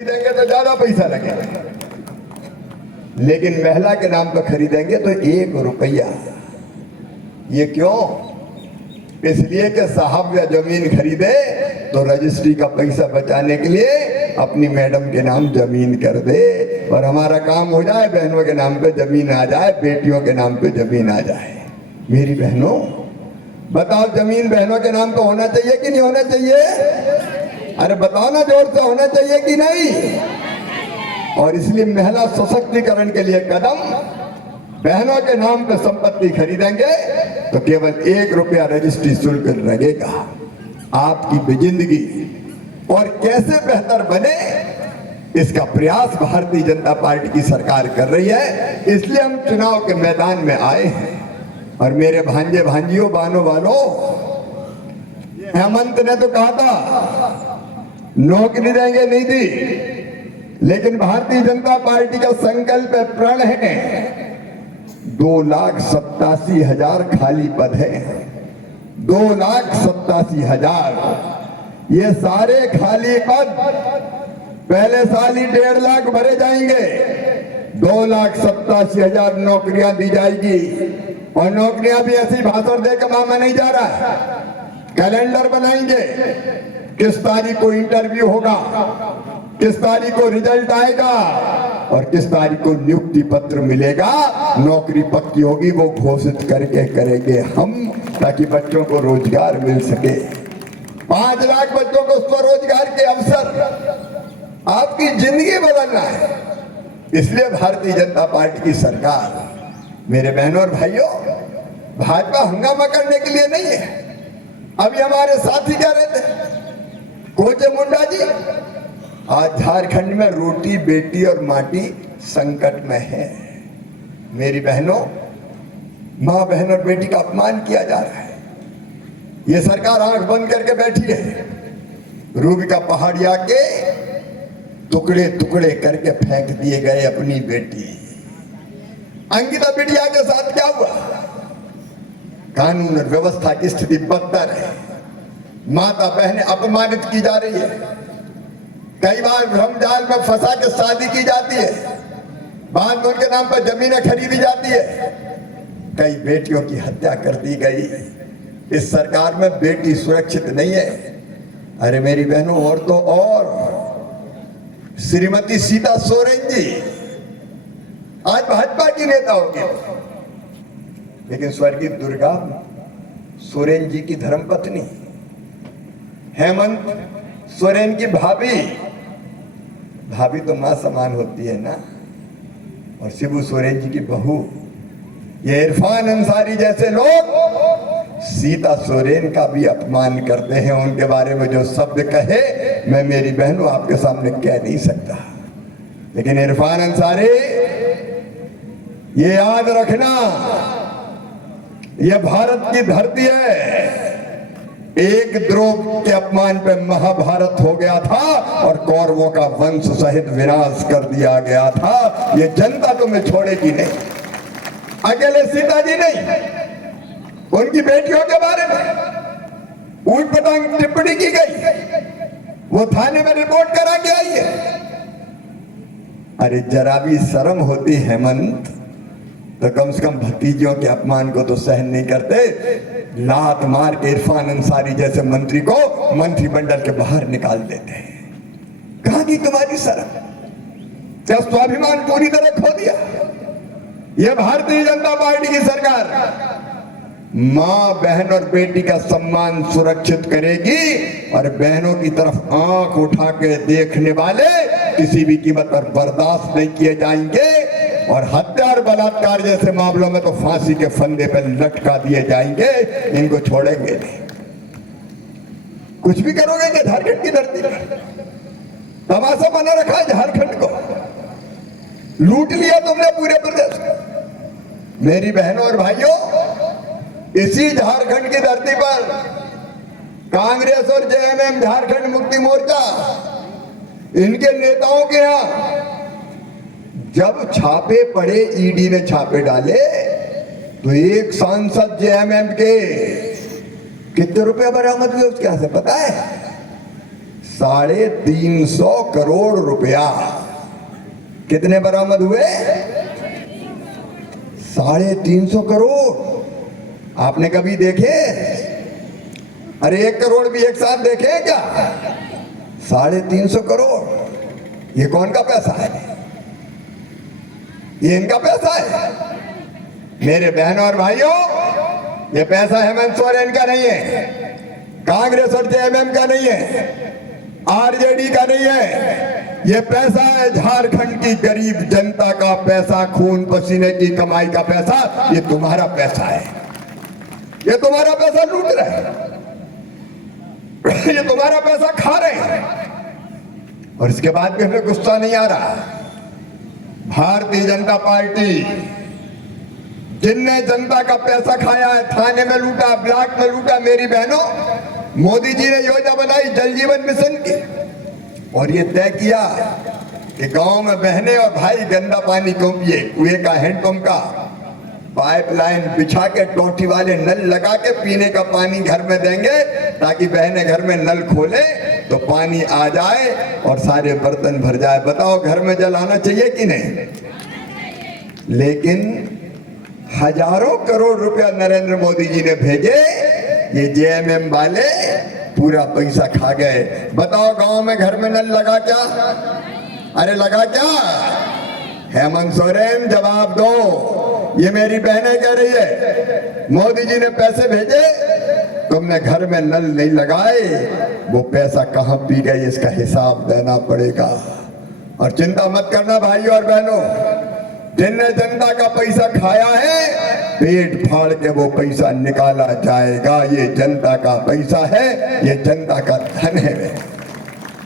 खरीदेंगे तो ज्यादा पैसा लगेगा, लेकिन महिला के नाम पर खरीदेंगे तो 1 रुपया। ये क्यों? इसलिए कि साहब या जमीन खरीदे तो रजिस्ट्री का पैसा बचाने के लिए अपनी मैडम के नाम जमीन कर दे और हमारा काम हो जाए, बहनों के नाम पे जमीन आ जाए, बेटियों के नाम पे जमीन आ जाए। मेरी बहनों बताओ, जमीन बहनों के नाम पे होना चाहिए कि नहीं होना चाहिए? अरे बताओ ना, जोर से होना चाहिए कि नहीं? और इसलिए महिला सशक्तिकरण के लिए कदम, बहनों के नाम पे संपत्ति खरीदेंगे तो केवल 1 रुपया रजिस्ट्री शुल्क लगेगा। आपकी जिंदगी और कैसे बेहतर बने, इसका प्रयास भारतीय जनता पार्टी की सरकार कर रही है। इसलिए हम चुनाव के मैदान में आए हैं। और मेरे भांजे भांजियों, बानो वालों, हेमंत ने तो कहा था नौकरी देंगे, नहीं दी, लेकिन भारतीय जनता पार्टी का संकल्प प्रण है 2,87,000 खाली पद है। 2,87,000 ये सारे खाली पद पहले साल ही 1.5 लाख भरे जाएंगे। 2,87,000 नौकरियां दी जाएगी। और नौकरियां भी ऐसी भाषण दे के मामा नहीं जा रहा, कैलेंडर बनाएंगे, किस तारीख को इंटरव्यू होगा, किस तारीख को रिजल्ट आएगा और किस तारीख को नियुक्ति पत्र मिलेगा, नौकरी पक्की होगी, वो घोषित करके करेंगे हम, ताकि बच्चों को रोजगार मिल सके। 5 लाख बच्चों को स्वरोजगार के अवसर, आपकी जिंदगी बदलना है। इसलिए भारतीय जनता पार्टी की सरकार, मेरे बहनों और भाइयों, भाजपा हंगामा करने के लिए नहीं है। अभी हमारे साथी कह रहे थे, कोचे मुंडा जी, आज झारखंड में रोटी, बेटी और माटी संकट में है। मेरी बहनों, मां, बहन और बेटी का अपमान किया जा रहा है। ये सरकार आंख बंद करके बैठी है। रूबी का पहाड़िया के टुकड़े टुकड़े करके फेंक दिए गए अपनी बेटी। अंकिता बिटिया के साथ क्या हुआ? कानून और व्यवस्था की स्थिति बदतर है। माता बहनें अपमानित की जा रही है। कई बार भ्रमजाल में फंसा के शादी की जाती है, बाद में उनके नाम पर जमीनें खरीदी जाती है। कई बेटियों की हत्या कर दी गई। इस सरकार में बेटी सुरक्षित नहीं है। अरे मेरी बहनों, और तो और श्रीमती सीता सोरेन जी आज भाजपा की नेता होगी, लेकिन स्वर्गीय दुर्गा सोरेन जी की धर्मपत्नी, हेमंत सोरेन की भाभी, भाभी तो मां समान होती है ना, और शिबू सोरेन जी की बहू, ये इरफान अंसारी जैसे लोग सीता सोरेन का भी अपमान करते हैं। उनके बारे में जो शब्द कहे, मैं मेरी बहनों आपके सामने कह नहीं सकता। लेकिन इरफान अंसारी, ये याद रखना, यह भारत की धरती है। एक द्रोह के अपमान पे महाभारत हो गया था और कौरवों का वंश सहित विनाश कर दिया गया था। ये जनता तुम्हें छोड़ेगी नहीं। अकेले सीता जी नहीं, उनकी बेटियों के बारे में ऊट पटांग टिप्पणी की गई, वो थाने में रिपोर्ट करा के आई है। अरे जरा भी शर्म होती हेमंत, तो कम से कम भतीजियों के अपमान को तो सहन नहीं करते। लात मार के इरफान अंसारी जैसे मंत्री को मंत्रिमंडल के बाहर निकाल देते हैं। कहां की तुम्हारी शर्म? क्या स्वाभिमान पूरी तरह खो दिया? यह भारतीय जनता पार्टी की सरकार मां, बहन और बेटी का सम्मान सुरक्षित करेगी और बहनों की तरफ आंख उठा के देखने वाले किसी भी कीमत पर बर्दाश्त नहीं किए जाएंगे। और हत्या और बलात्कार जैसे मामलों में तो फांसी के फंदे पर लटका दिए जाएंगे। इनको छोड़ेंगे नहीं। कुछ भी करोगे क्या झारखंड की धरती पर? तमाशा बना रखा है झारखंड को, लूट लिया तुमने पूरे प्रदेश को। मेरी बहनों और भाइयों, इसी झारखंड की धरती पर कांग्रेस और जेएमएम, झारखंड मुक्ति मोर्चा, इनके नेताओं के यहां जब छापे पड़े, ईडी ने छापे डाले, तो एक सांसद जेएमएम के कितने रुपए बरामद हुए उसके यहां से पता है? 350 करोड़ रुपया कितने बरामद हुए? 350 करोड़। आपने कभी देखे? अरे 1 करोड़ भी एक साथ देखे क्या? 350 करोड़। ये कौन का पैसा है? ये इनका पैसा है। मेरे बहनों और भाइयों, ये पैसा हेमंत सोरेन का नहीं है, कांग्रेस और जेएमएम का नहीं है, आरजेडी का नहीं है। ये पैसा है झारखंड की गरीब जनता का पैसा, खून पसीने की कमाई का पैसा। ये तुम्हारा पैसा है, ये तुम्हारा पैसा लूट रहे हैं, ये तुम्हारा पैसा खा रहे हैं। और इसके बाद भी हमें गुस्सा नहीं आ रहा। भारतीय जनता पार्टी जिनने जनता का पैसा खाया है, थाने में लूटा, ब्लॉक में लूटा, मेरी बहनों, मोदी जी ने योजना बनाई जल जीवन मिशन की और ये तय किया कि गांव में बहनें और भाई गंदा पानी क्यों पिए। कुएं का, हैंडपंप का पाइपलाइन बिछा के, टोटी वाले नल लगा के पीने का पानी घर में देंगे, ताकि बहनें घर में नल खोले तो पानी आ जाए और सारे बर्तन भर जाए। बताओ, घर में जल आना चाहिए कि नहीं? लेकिन हजारों करोड़ रुपया नरेंद्र मोदी जी ने भेजे, ये जेएमएम वाले पूरा पैसा खा गए। बताओ, गांव में घर में नल लगा क्या? अरे लगा क्या? हेमंत सोरेन जवाब दो। ये मेरी बहनें कह रही है, मोदी जी ने पैसे भेजे, तुमने घर में नल नहीं लगाए, वो पैसा कहां पी गए, इसका हिसाब देना पड़ेगा। और चिंता मत करना भाइयों और बहनों, जिनने जनता का पैसा खाया है, पेट फाड़ के वो पैसा निकाला जाएगा। ये जनता का पैसा है, ये जनता का धन है।